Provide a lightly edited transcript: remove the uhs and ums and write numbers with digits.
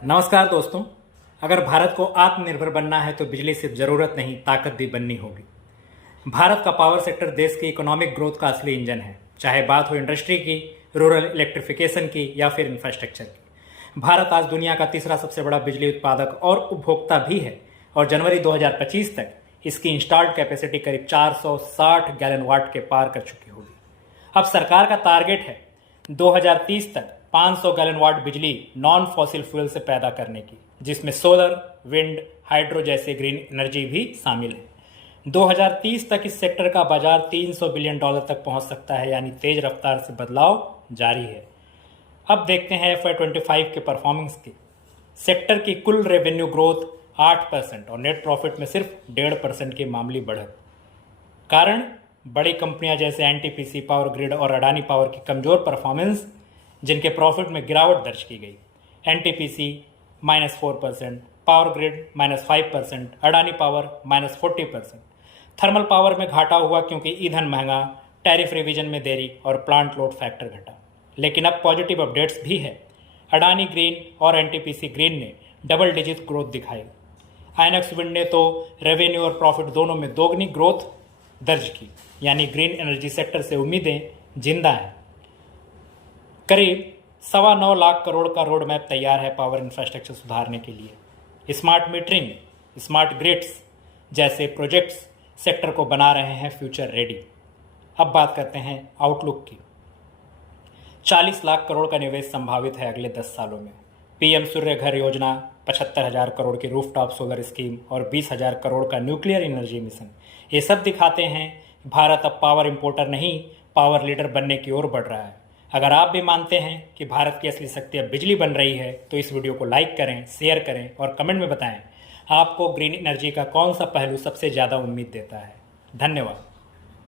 नमस्कार दोस्तों। अगर भारत को आत्मनिर्भर बनना है तो बिजली सिर्फ जरूरत नहीं, ताकत भी बननी होगी। भारत का पावर सेक्टर देश की इकोनॉमिक ग्रोथ का असली इंजन है, चाहे बात हो इंडस्ट्री की, रूरल इलेक्ट्रिफिकेशन की या फिर इंफ्रास्ट्रक्चर की। भारत आज दुनिया का तीसरा सबसे बड़ा बिजली उत्पादक और उपभोक्ता भी है और जनवरी 2025 तक इसकी इंस्टॉल्ड कैपेसिटी करीब 460 गैलन वाट के पार कर चुकी होगी। अब सरकार का टारगेट है 2030 तक 500 गैलन वाट बिजली नॉन फॉसिल फ्यूल से पैदा करने की, जिसमें सोलर, विंड, हाइड्रो जैसे ग्रीन एनर्जी भी शामिल है। 2030 तक इस सेक्टर का बाजार $300 बिलियन तक पहुंच सकता है, यानी तेज रफ्तार से बदलाव जारी है। अब देखते हैं FY25 के परफॉर्मेंस की। सेक्टर की कुल रेवेन्यू ग्रोथ 8% और नेट प्रॉफिट में सिर्फ 1.5% की मामूली बढ़त। कारण बड़ी कंपनियां जैसे एनटीपीसी, पावर ग्रिड और अडानी पावर की कमजोर परफॉर्मेंस, जिनके प्रॉफिट में गिरावट दर्ज की गई। NTPC -4%, power grid -5%, Adani power -40%। Thermal power में घाटा हुआ क्योंकि ईंधन महंगा, टैरिफ रिवीजन में देरी और प्लांट लोड फैक्टर घटा। लेकिन अब पॉजिटिव अपडेट्स भी है। अडानी ग्रीन और एनटीपीसी ग्रीन ने डबल डिजिट ग्रोथ दिखाई। आइनॉक्स विंड ने तो रेवेन्यू और प्रॉफिट दोनों में दोगुनी ग्रोथ दर्ज की, यानी ग्रीन एनर्जी सेक्टर से उम्मीदें जिंदा हैं। करीब 9.25 लाख करोड़ का रोड मैप तैयार है पावर इंफ्रास्ट्रक्चर सुधारने के लिए। स्मार्ट मीटरिंग, स्मार्ट ग्रिड्स जैसे प्रोजेक्ट्स सेक्टर को बना रहे हैं फ्यूचर रेडी। अब बात करते हैं आउटलुक की। 40 लाख करोड़ का निवेश संभावित है अगले 10 सालों में। पीएम सूर्य घर योजना, 75,000 करोड़ की रूफटॉप सोलर स्कीम और 20,000 करोड़ का न्यूक्लियर एनर्जी मिशन, ये सब दिखाते हैं भारत अब पावर इंपोर्टर नहीं, पावर लीडर बनने की ओर बढ़ रहा है। अगर आप भी मानते हैं कि भारत की असली शक्ति अब बिजली बन रही है, तो इस वीडियो को लाइक करें, शेयर करें और कमेंट में बताएं आपको ग्रीन एनर्जी का कौन सा पहलू सबसे ज़्यादा उम्मीद देता है। धन्यवाद।